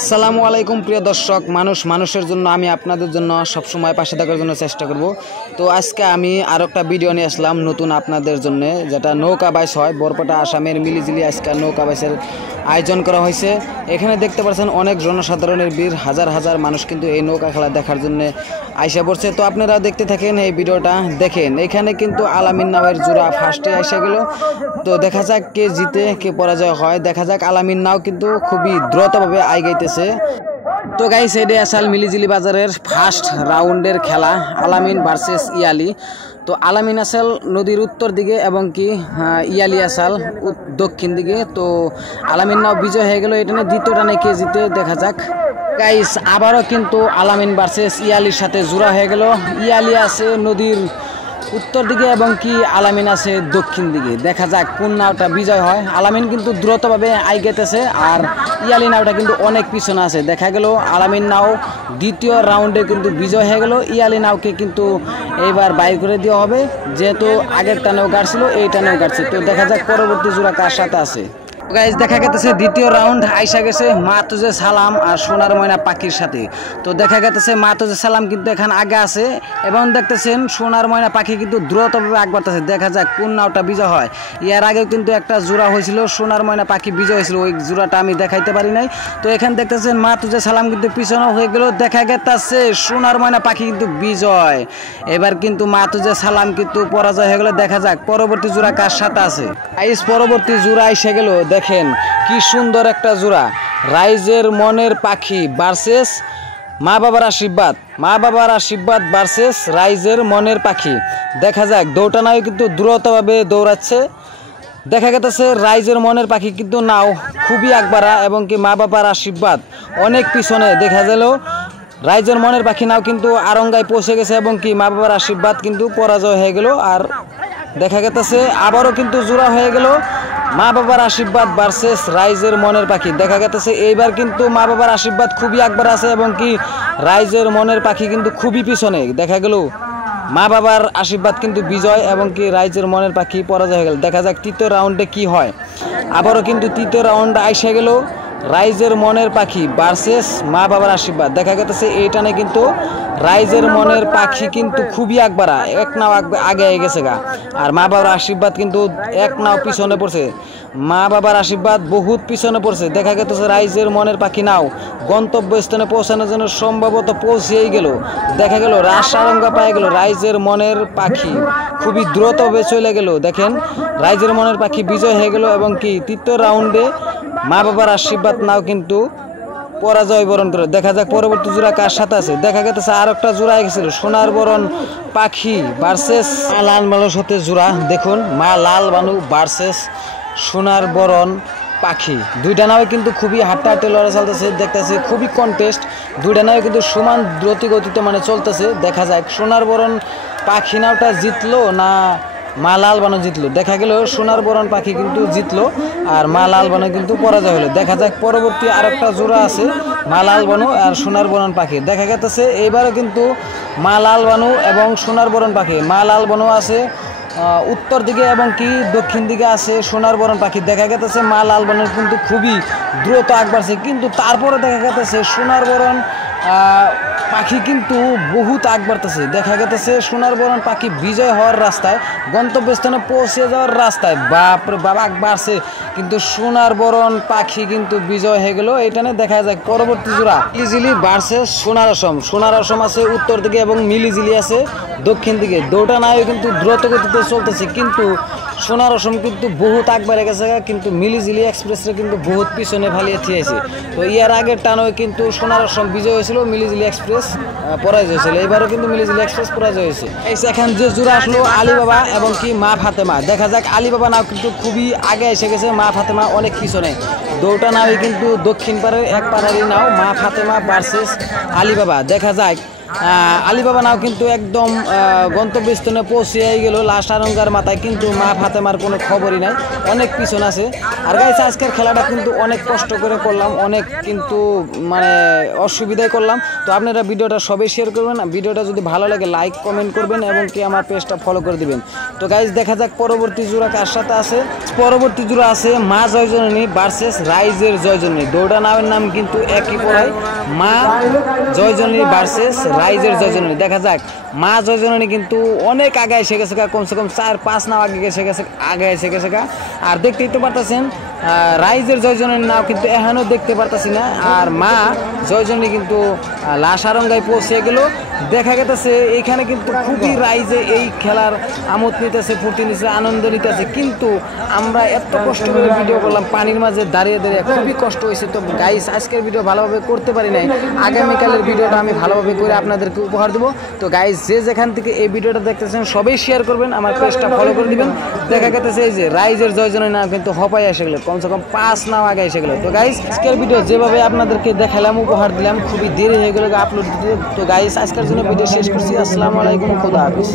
আসসালামু আলাইকুম প্রিয় দর্শক, মানুষের জন্য আমি আপনাদের জন্য সব সময় পাশে থাকার জন্য চেষ্টা করব। তো আজকে আমি আর একটা ভিডিও নিয়ে আসলাম নতুন আপনাদের জন্য, যেটা নৌকা বাইচ হয়। বরপেটা আসামের মিলিজিলি আজকে নৌকা বাইচের আয়োজন করা হয়েছে। এখানে দেখতে পাচ্ছেন অনেক জনসাধারণের ভিড়, হাজার হাজার মানুষ কিন্তু এই নৌকা খেলা দেখার জন্য আইসা পড়ছে। তো আপনারা দেখতে থাকেন, এই ভিডিওটা দেখেন। এখানে কিন্তু আলামিন নাওয়ের জোড়া ফার্স্টে আইসা গেল। তো দেখা যাক কে জিতে কে পরাজয় হয়, দেখা যাক। আলামিন নাও কিন্তু খুবই দ্রুতভাবে আগাইতেছে। তো গাইস, এটা আসাল মিলিজিলি বাজারের ফার্স্ট রাউন্ডের খেলা, আলামিন ভার্সেস ইয়ালি। তো আলামিন আসাল নদীর উত্তর দিকে এবং কি ইয়ালি আসাল দক্ষিণ দিকে। তো আলামিন নাও বিজয় হয়ে গেল। এটা নিয়ে দ্বিতীয় টানে কে জিতে দেখা যাক। গাইস, আবারও কিন্তু আলামিন ভার্সেস ইয়ালির সাথে জোড়া হয়ে গেল। ইয়ালি আছে নদীর উত্তর দিকে এবং কি আলামিন আছে দক্ষিণ দিকে। দেখা যাক কোন নাওটা বিজয় হয়। আলামিন কিন্তু দ্রুতভাবে আইগেতেছে আর ইয়ালি নাওটা কিন্তু অনেক পিছনে আছে। দেখা গেল আলামিন নাও দ্বিতীয় রাউন্ডে কিন্তু বিজয় হয়ে গেল। ইয়ালি নাওকে কিন্তু এইবার বাইর করে দেওয়া হবে, যেহেতু আগের টানেও গাড়ছিল, এই টানেও গাড়ছে। তো দেখা যাক পরবর্তী জোড়া কার সাথে আছে। গাইজ, দেখা গেছে দ্বিতীয় রাউন্ড আইসা গেছে মাতুজে সালাম আর সোনার ময়না পাখির সাথে। তো দেখা গেছে মাতুজে সালাম কিন্তু এখানে আগে আছে এবং দেখতেছেন সোনার ময়না পাখি কিন্তু দ্রুতভাবে আগ বাড়তেছে। দেখা যাক কোন নাওটা বিজয় হয়। এর আগেও কিন্তু একটা জোড়া হয়েছিল, সোনার ময়না পাখি বিজয় হয়েছিল, ওই জোড়াটা আমি দেখাইতে পারি নাই। তো এখানে দেখতেছেন মাতুজে সালাম কিন্তু পিছনে হয়ে গেল। দেখা গেছে সোনার ময়না পাখি কিন্তু বিজয়। এবার কিন্তু মাতুজে সালাম কিন্তু পরাজয় হয়ে গেল। দেখা যাক পরবর্তী জোড়া কার সাথে আছে। গাইজ, পরবর্তী জোড়া এসে গেল। দেখেন কি সুন্দর একটা জোড়া, রাইজের মনের পাখি ভার্সেস মা বাবার আশীর্বাদ। মা বাবার আশীর্বাদ ভার্সেস রাইজের মনের পাখি। দেখা যাক দৌড়টা নাও কিন্তু দ্রুতভাবে দৌড়াচ্ছে। দেখা গেছে রাইজের মনের পাখি কিন্তু নাও খুবই আগবাড়া এবং কি মা বাবার আশীর্বাদ অনেক পিছনে। দেখা গেল রাইজের মনের পাখি নাও কিন্তু আরঙ্গায় পৌঁছে গেছে এবং কি মা বাবার আশীর্বাদ কিন্তু পরাজয় হয়ে গেল। আর দেখা গেছে আবারও কিন্তু জোড়া হয়ে গেল মা বাবার আশীর্বাদ ভার্সেস রাইজের মনের পাখি। দেখা গেছে এইবার কিন্তু মা বাবার আশীর্বাদ খুবই একবার আছে এবং কি রাইজের মনের পাখি কিন্তু খুবই পিছনে। দেখা গেল মা বাবার আশীর্বাদ কিন্তু বিজয় এবং কি রাইজের মনের পাখি পরাজয় হয়ে গেল। দেখা যাক তৃতীয় রাউন্ডে কি হয়। আবারও কিন্তু তৃতীয় রাউন্ড আইসা গেল রাইজের মনের পাখি ভার্সেস মা বাবার আশীর্বাদ। দেখা গেছে এইটানে কিন্তু রাইজের মনের পাখি কিন্তু খুবই একবারা, এক নাও আগে গেছে গা। আর মা বাবার আশীর্বাদ কিন্তু এক নাও পিছনে পড়ছে। মা বাবার আশীর্বাদ বহুত পিছনে পড়ছে। দেখা গেছে রাইজের মনের পাখি নাও গন্তব্যস্থানে পৌঁছানোর জন্য সম্ভবত পৌঁছেই গেল। দেখা গেল রাসারঙ্গা পায়ে গেল রাইজের মনের পাখি, খুবই দ্রুতভাবে চলে গেল। দেখেন রাইজের মনের পাখি বিজয় হয়ে গেল এবং কি তৃতীয় রাউন্ডে মা বাবার আশীর্বাদ নাও কিন্তু পরাজয় বরণ করে। দেখা যাক পরবর্তী জোড়া কার সাথে আছে। দেখা গেছে আর একটা জোড়া গেছিল সোনার বরণ পাখি ভার্সেস মা লাল বানুর সাথে জোড়া। দেখুন মা লাল বানু ভার্সেস সোনার বরণ পাখি। দুইটা নাও কিন্তু খুবই হাঁটাহাঁটি লড়াই চলতেছে। দেখতেছে খুবই কন্টেস্ট, দুইটা নাও কিন্তু সমান দ্রুত গতিতে মানে চলতেছে। দেখা যাক সোনার বরণ পাখি নাওটা জিতলো না মা লাল বানু জিতলো। দেখা গেল সোনার বরণ পাখি কিন্তু জিতলো আর মা লাল বানু কিন্তু পরাজয় হলো। দেখা যাক পরবর্তী আরেকটা জোড়া আছে মা লাল বানু আর সোনার বরণ পাখি। দেখা গেছে এইবারও কিন্তু মা লাল বানু এবং সোনার বরণ পাখি। মা লাল বানু আছে উত্তর দিকে এবং কি দক্ষিণ দিকে আছে সোনার বরণ পাখি। দেখা গেছে মা লাল বানুর কিন্তু খুবই দ্রুত আগ বাড়ছে, কিন্তু তারপরে দেখা গেছে সোনার বরণ পাখি কিন্তু বহুত আগ বাড়তেছে। দেখা গেছে সোনার বরণ পাখি বিজয় হওয়ার রাস্তায়, গন্তব্যস্থানে পৌঁছে যাওয়ার রাস্তায়। বাপরে বাবা আগ বাড়ছে, কিন্তু সোনার বরণ পাখি কিন্তু বিজয় হয়ে গেল। এইখানে দেখা যায় পরবর্তী জোড়া মিলিজিলি ভার্সেস সোনার অসম। সোনার অসম আছে উত্তর দিকে এবং মিলিজিলি আছে দক্ষিণ দিকে। দুটা নাও কিন্তু দ্রুত গতিতে চলতেছে, কিন্তু সোনার অসম কিন্তু বহুত আগ বেড়ে গেছে, কিন্তু মিলিজিলি এক্সপ্রেসরে কিন্তু বহুত পিছনে ফালিয়ে থিয়েছে। তো ইয়ার আগের টানও কিন্তু সোনার অসম বিজয় হয়েছিল, মিলিজিলি এক্সপ্রেস পরাজয় হয়েছিল। এবারও কিন্তু মিলিজিলি এক্সপ্রেস পরাজয় হয়েছে। এখন যে জোড়া আসলো আলিবাবা এবং কি মা ফাতেমা। দেখা যাক আলিবাবা নাও কিন্তু খুবই আগে এসে গেছে, মা ফাতেমা অনেক পিছনে। দুটা নাওই কিন্তু দক্ষিণ পাড়ের এক পাড়ারই নাও, মা ফাতেমা ভার্সেস আলিবাবা। দেখা যাক আলিবাবা নাও কিন্তু একদম গন্তব্যস্থানে পৌঁছে গেল লাস্ট আরঙ্গার মাথায়, কিন্তু মা ফাতেমার কোনো খবরই নাই, অনেক পিছন আছে। আর গাইস আজকের খেলাটা কিন্তু অনেক কষ্ট করে করলাম, অনেক কিন্তু মানে অসুবিধায় করলাম। তো আপনারা ভিডিওটা সবাই শেয়ার করবেন, ভিডিওটা যদি ভালো লাগে লাইক কমেন্ট করবেন এবং কি আমার পেজটা ফলো করে দিবেন। তো গাইস দেখা যাক পরবর্তী জোড়া কার সাথে আছে। পরবর্তী জোড়া আছে মা জয়জননী ভার্সেস রাইজের জয়জননী। দৌড়া নামের নাম কিন্তু একই পড়ায়, মা জয়জননী ভার্সেস রাইজের জয়জননী। দেখা যাক মা জয়জননী কিন্তু অনেক আগে এসে গেছে, কমসে কম 4-5 নাও আগে এসে গেছে। আর দেখতেই তো পারতেছেন রাইজের জয়জননীর নাও কিন্তু এখনও দেখতে পারতেছি না। আর মা জয়জননী কিন্তু লাসারঙ্গায় পৌঁছে গেল। দেখা গেছে এখানে কিন্তু খুবই রাইজে এই খেলার আমোদ নিতেছে, ফুর্তি নিতেছে, আনন্দ নিতেছে। কিন্তু আমরা এত কষ্ট করে ভিডিও করলাম পানির মাঝে দাঁড়িয়ে খুবই কষ্ট হয়েছে। তো গাইস আজকের ভিডিও ভালোভাবে করতে পারি নাই, আগামীকালের ভিডিওটা আমি ভালোভাবে করে আপনাদেরকে উপহার দেবো। তো গাইস যে যেখান থেকে এই ভিডিওটা দেখতেছেন সবাই শেয়ার করবেন, আমার পেজটা ফলো করে দিবেন। দেখা গেছে এই যে রাইজের জয়জনের নাম কিন্তু হপাই এসে গেলো, কমসে কম 5 নাও আগে এসে গেলো। তো গাইস আজকের ভিডিও যেভাবে আপনাদেরকে দেখালাম, উপহার দিলাম, খুবই দেরি হয়ে গেল আপলোড দিতে। তো গাইস আজকের জন্য ভিডিও শেষ করছি। আসসালামু আলাইকুম, খোদা হাফেজ।